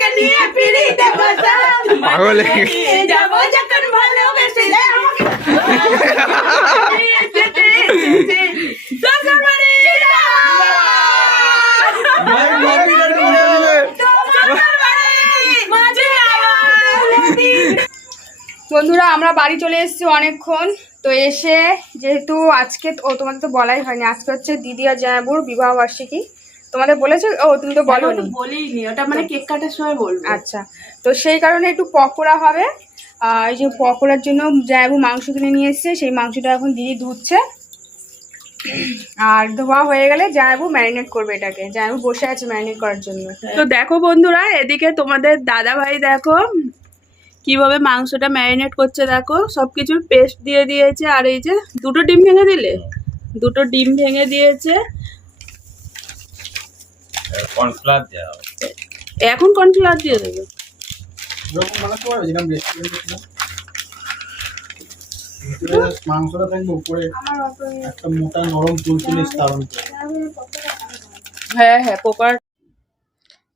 বরকে নিয়ে পিড়িতে বসাম পাগল যাবো যখন ভালোবেসে বন্ধুরা আমরা বাড়ি চলে এসেছি অনেকক্ষণ। তো এসে যেহেতু আজকে তোমাদের তো বলাই হয়নি, আজকে হচ্ছে দিদি আর জামাইবুর বিবাহ বার্ষিকী। তোমাদের বলেছো? তুমি তো বলোনি। বলিনি, ওটা মানে কেক কাটার সময় বলবো। আচ্ছা, তো সেই কারণে একটু পকোড়া হবে। এই যে পকোড়ার জন্য জামাইবু মাংস কিনে নিয়ে এসছে, সেই মাংসটা এখন দিদি ধুচ্ছে। আর ধোয়া হয়ে গেলে জামাইবু ম্যারিনেট করবে এটাকে। জামাইবু বসে আছে ম্যারিনেট করার জন্য। তো দেখো বন্ধুরা, এদিকে তোমাদের দাদা ভাই দেখো কিভাবে মাংসটা ম্যারিনেট করছে। দেখো সবকিছুর পেস্ট দিয়ে দিয়েছে। আর এই যে দুটো ডিম ভেঙে দিলে, দুটো ডিম ভেঙে দিয়েছে। কর্নফ্লাওয়ার দেওয়া এখন কর্নফ্লাওয়ার দিয়ে দেবে। মাংসটা থাকবে উপরে একটা মোটা নরম তুলতুলে স্থাপন করে। হ্যাঁ হ্যাঁ, পোকার।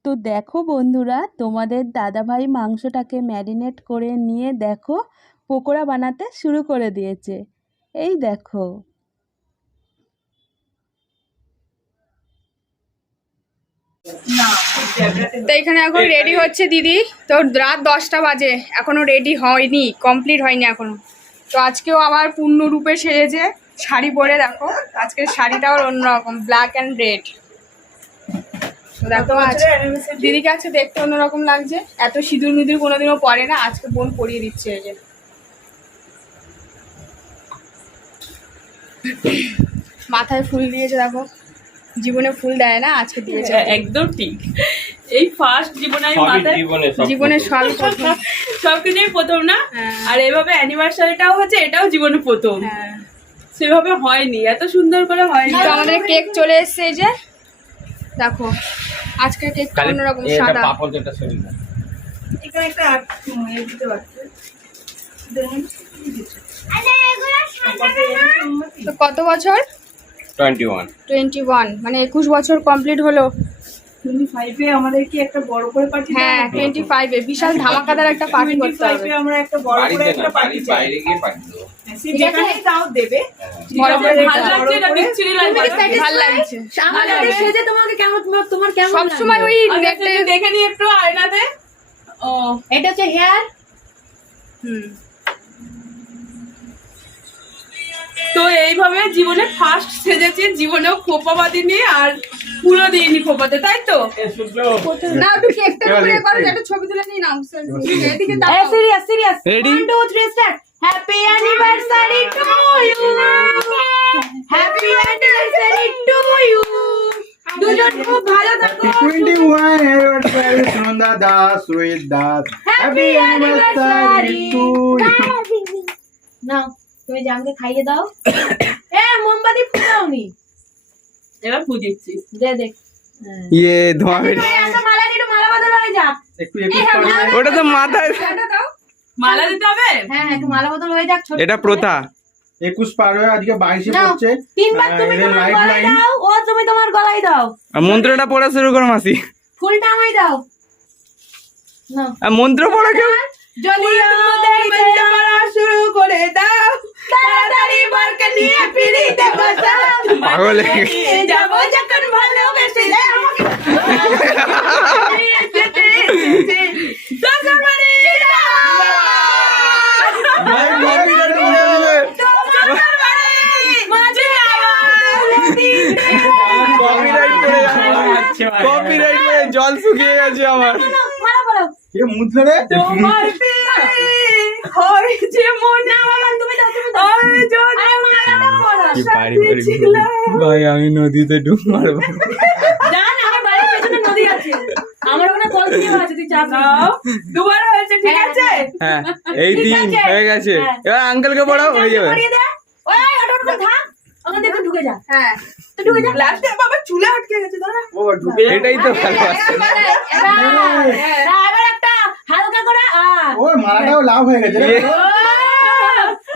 তো দেখো বন্ধুরা, তোমাদের দাদাভাই মাংসটাকে ম্যারিনেট করে নিয়ে দেখো পকোড়া বানাতে শুরু করে দিয়েছে। এই দেখো, তো এখানে এখন রেডি হচ্ছে দিদি। তো রাত 10টা বাজে, এখনো রেডি হয়নি, কমপ্লিট হয়নি এখনো। তো আজকেও আবার পূর্ণরূপে সেজেছে শাড়ি পরে। দেখো আজকের শাড়িটাও অন্যরকম, ব্ল্যাক অ্যান্ড রেড। দেখো দিদিকে আজকে দেখতে অন্যরকম লাগছে। এত সিঁদুর মিদুর কোনোদিনও পরে না, আজকে বোন পরিয়ে দিচ্ছে। এই যে মাথায় ফুল দিয়েছে, দেখো জীবনে ফুল দেয় না, আজকে দিয়েছে। একদম ঠিক, এই ফার্স্ট জীবনে আমি মাথায় জীবনে সবই প্রথম। সবকিছুই প্রথম না। হ্যাঁ। আর এভাবে অ্যানিভার্সারিটাও হচ্ছে, এটাও জীবনে প্রথম। হ্যাঁ, সেভাবে হয়নি, এত সুন্দর করে হয়নি। তো আমাদের কেক চলে এসছে। এই যে দেখো আজকে কেকটা অন্যরকম সাদা। এখানে একটা দিতে পারছে। তো কত বছর? 21, মানে 21 বছর কমপ্লিট হলো। 25-এ আমাদেরকে একটা বড় করে পার্টি। হ্যাঁ 25-এ বিশাল ধামাকাদার একটা পার্টি করতে হবে। 25-এ আমরা একটা বড় করে একটা পার্টি চাই। বাইরে গিয়ে পার্টি দেবো। যেখানেই তাও দেবে। বড় করে ভালো লাগছে না, বিচ্ছিরি লাগছে। ভালো লাগছে। সেজে তোমাকে কেমন, তোমার কেমন সবসময় ওই একটা দেখে নি একটু আয়নাতে। ও এটা হচ্ছে হেয়ার। তো এইভাবে জীবনে ফার্স্ট সেজেছে, জীবনেও খোপা বাঁধিনি আর পুরো দিইনি খোপাতে, তাই তো? না একটু কেকটা করে করো, একটা ছবি তুলে নিয়ে নাও। এদিকে তাকাও। Serious Ready? 1 2 3 start. Happy anniversary to you, happy anniversary to you. দুজন খুব ভালো থাকো। 21 anniversary Sunanda Das with Das. Happy anniversary to you. নাও তুমি জামকে খাইয়ে দাও। মোমবাতি ফুটাওনি? এবার বুঝেছি। দে দেখ। ইয়ে ধোয়া বেরিয়ে একটা মালা দিটো, মালা বদল হয়ে যা। একটু করে ওটা তো মাথায়। এটা দাও। মালা দিতে হবে। হ্যাঁ একটু মালা বদল হয়ে যাক। ছোট এটা প্রথা। 21 পার হয়ে আজকে 22-এ নাও, পড়ছে। তিনবার তুমি এদের তোমার লাইফ গলায় লাইন। দাও, ও তুমি তোমার গলায় দাও। আর মন্ত্রটা পড়া শুরু করো মাসি। ফুলটা আমায় দাও। নাও। আর মন্ত্র পড়া কেউ? যদি আমাদের মঞ্জে পড়া শুরু করে দাও, তাড়াতাড়ি বরকে নিয়ে পিড়িতে বসাম পাগল যাবো যখন ভালোবেসে কপিরাইট করে জল শুকিয়ে গেছে আমার। মালা পড়াও। কে মুতলে রে? তোমার হয়েছে মনে তুমি দাও, তুমি দাও। কি পারি ভাই, আমি নদীতে ডুব মারবো। জান আমার বাড়ির পেছনে নদী আছে, আমার ওখানে কলসিও আছে, তুই চাপ নাও। দুবার হয়েছে, ঠিক আছে? হ্যাঁ এই ঠিক 3 আছে। হয়ে গেছে। হ্যাঁ। এবার আঙ্কেলকে পড়াও, হয়ে যাবে। পড়িয়ে দে। ওই ওটা ওটা থাক, ওখান থেকে ঢুকে যা। হ্যাঁ তো ঢুকে যা। লাস্টে বাবা চুলে আটকে গেছে, দাঁড়া। ও ঢুকে এটাই তো ভালো আছে। এবার একটা হালকা করে ওই মালাটাও লাভ হয়ে গেছে রে।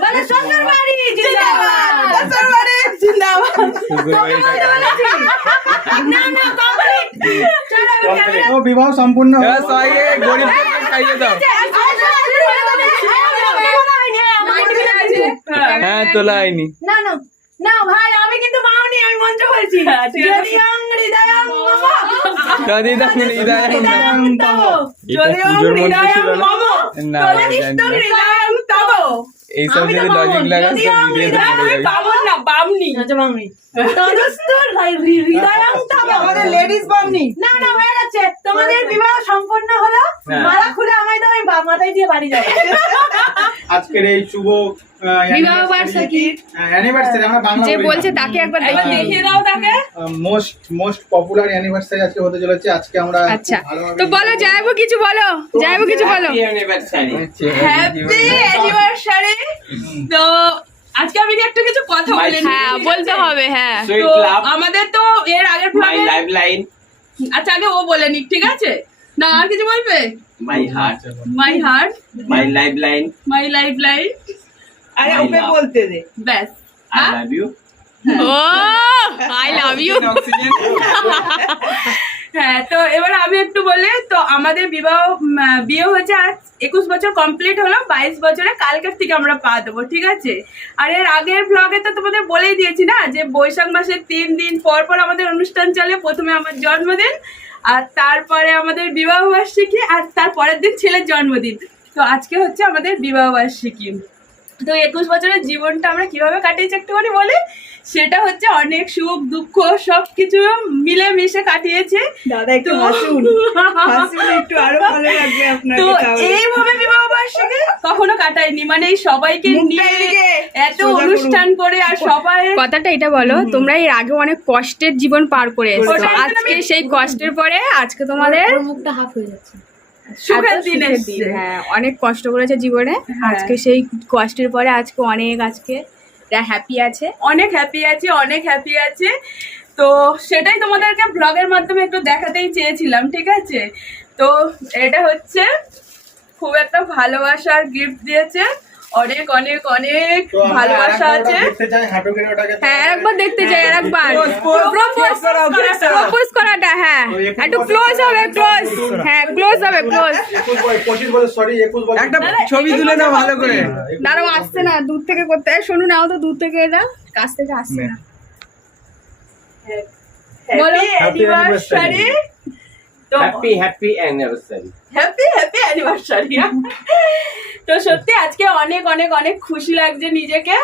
বলে শ্বশুর বাড়ি জিন্দাবাদ। শ্বশুর বাড়ি জিন্দাবাদ। শ্বশুর বাড়িটা না না কমপ্লিট। চলো ও বিবাহ সম্পূর্ণ হলো। এবার সবাইকে গরিবদেরকে খাইয়ে দাও। হ্যাঁ, তোলা হয়নি। যদি দাও হৃদয় না এইসব যদি লজিক লাগাস তো ভিডিওতে পড়ে যাবে। আমাদের লেডিস বামনি না হয়ে গেছে তোমাদের বিবাহ সম্পন্ন হলো হ্যাঁ। মালা খুলে আমায় দাও আমি মাথায় দিয়ে বাড়ি যাবো আজকের এই শুভ বিবাহ বার্ষিকী। অ্যানিভার্সারি আমরা বাংলা যে বলছে তাকে একবার দেখিয়ে দিই। দেখিয়ে দাও তাকে। মোস্ট পপুলার অ্যানিভার্সারি আজকে হতে চলেছে। আজকে আমরা আচ্ছা ভালোভাবে তো বলো যাইবো কিছু বলো হ্যাপি অ্যানিভার্সারি। তো আজকে আমি একটু কিছু কথা বলে নিই। হ্যাঁ বলতে হবে হ্যাঁ তো আমাদের তো এর আগের vlog-এ- লাইন আচ্ছা আগে ও বলে নিক, ঠিক আছে? না আর কিছু বলবে? My heart my heart, my life line my life line, আরে ওকে বলতে দে ব্যাস। I love you. ও আই লাভ ইউ হ্যাঁ, তো এবার আমি একটু বলি। তো আমাদের বিয়ে হয়েছে আজ 21 বছর কমপ্লিট হলো, 22 বছরে কালকের থেকে আমরা পা দেবো, ঠিক আছে? আর এর আগের ব্লগে তো তোমাদের বলেই দিয়েছি না যে বৈশাখ মাসের 3 দিন পর পর আমাদের অনুষ্ঠান চলে। প্রথমে আমার জন্মদিন, আর তারপরে আমাদের বিবাহ বার্ষিকী, আর তার পরের দিন ছেলের জন্মদিন। তো আজকে হচ্ছে আমাদের বিবাহ বার্ষিকী। তো 21 বছরের জীবনটা আমরা কিভাবে কাটিয়েছি একটুখানি বলি। সেটা হচ্ছে অনেক সুখ দুঃখ সবকিছু মিলে মিশে কাটিয়েছে। দাদা একটু হাসুন হাসুন একটু আরো ভালো লাগবে তো আপনাকে তাহলে এইভাবে বিবাহ বার্ষিকী কখনো কাটাইনি, মানে এই সবাইকে মুখটা নিয়ে এদিকে এত সোজা করুন। অনুষ্ঠান করে আর সবাই কথাটা এটা বলো তোমরা এর আগে অনেক কষ্টের জীবন পার করে এসেছো ওটাই তো আজকে সেই কষ্টের পরে আজকে তোমাদের সুখের এত দিন সুখের এসছে। হ্যাঁ অনেক কষ্ট করেছে জীবনে হ্যাঁ। আজকে সেই কষ্টের পরে আজকে হ্যাপি আছে অনেক হ্যাপি আছে, অনেক হ্যাপি আছে। তো সেটাই তোমাদেরকে ব্লগের মাধ্যমে একটু দেখাতেই চেয়েছিলাম, ঠিক আছে? তো এটা হচ্ছে খুব একটা ভালোবাসার গিফট দিয়েছে, অনেক অনেক অনেক তো আমরা ভালোবাসা আরেকবার আছে। দেখতে চাই হাঁটুকের ওটাকে। হ্যাঁ একবার দেখতে চাই আরেকবার প্রপোজ করাটা হ্যাঁ তো 21 একটু বছর ক্লোজ হবে ক্লোজ নতুন। হ্যাঁ ক্লোজ হবে ক্লোজ 25 বছর সরি 21 বছর একটা ছবি তুলে নাও ভালো করে। দাঁড়াও আসছে না দূর থেকে করতে শোনো নাও তো দূর থেকে এটা কাছ থেকে আসছে না বলো Happy অ্যানিভার্সারি। তো হ্যাপি অ্যানিভার্সারি। Happy anniversary. তো সত্যি আজকে অনেক অনেক অনেক খুশি লাগছে নিজেকে,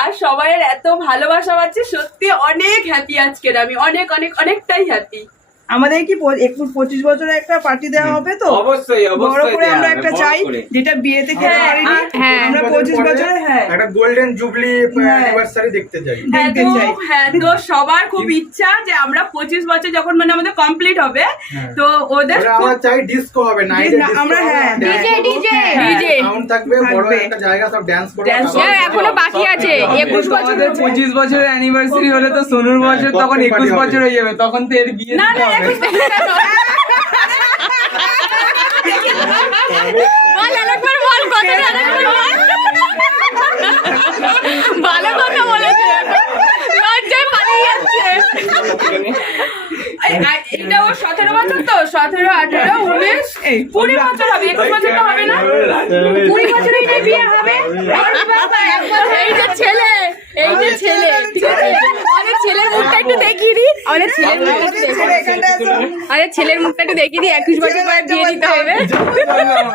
আর সবাইয়ের এত ভালোবাসা পাচ্ছি। সত্যি অনেক হ্যাপি আজকের, আমি অনেক অনেক অনেকটাই হ্যাপি। আমাদের কি 25 বছরের একটা পার্টি দেওয়া হবে তো অবশ্যই বড় করে আমরা দেয়া হবে, একটা বড় চাই করে। যেটা বিয়েতে খেতে হ্যাঁ, পারিনি হ্যাঁ। আমরা 25 বছরে হ্যাঁ একটা গোল্ডেন জুবলি অ্যানিভার্সারি দেখতে চাই। হ্যাঁ দেখতে তো চাই। হ্যাঁ তো সবার খুব ইচ্ছা যে আমরা 25 বছর যখন মানে আমাদের কমপ্লিট হবে, হ্যাঁ। তো ওদের ওটা আমরা চাই ডিস্কো হবে নাইটে না, আমরা হ্যাঁ, DJ সাউন্ড থাকবে বড় থাকবে। একটা জায়গা সব ডান্স করবে Dance হ্যাঁ, এখনো বাকি আছে 21 বছর আমাদের 25 বছরের অ্যানিভার্সারি হলে তো সোনুর বছর তখন 21 বছর হয়ে যাবে, তখন তো এর বিয়ে না দিতে না হবে। 21 বছর কেন? বল আরেকবার বল কথাটা আরেকবার বল ভালো কথা বলেছে লজ্জায় পালিয়ে যাচ্ছে এটা ও 17 বছর তো 17 18 19 20 বছর হবে, 21 বছর তো হবে না। 20 বছরেই যে বিয়ে হবে এই যে ছেলে ঠিক আছে আমাদের ছেলের মুখটা একটু দেখিয়ে দিই আমাদের ছেলের মুখটা একটু দেখিয়ে দিই 21 বছর পরে বিয়ে দিতে হবে